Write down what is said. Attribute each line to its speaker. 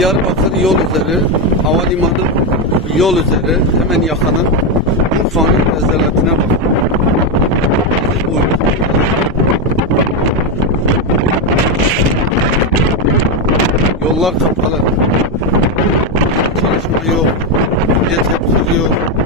Speaker 1: Diyarbakır yol üzeri, havalimanı yol üzeri hemen yakının Urfa'nın rezaletine bakın. Yollar kapalı. Çalışma yok. Millet hepsi yok.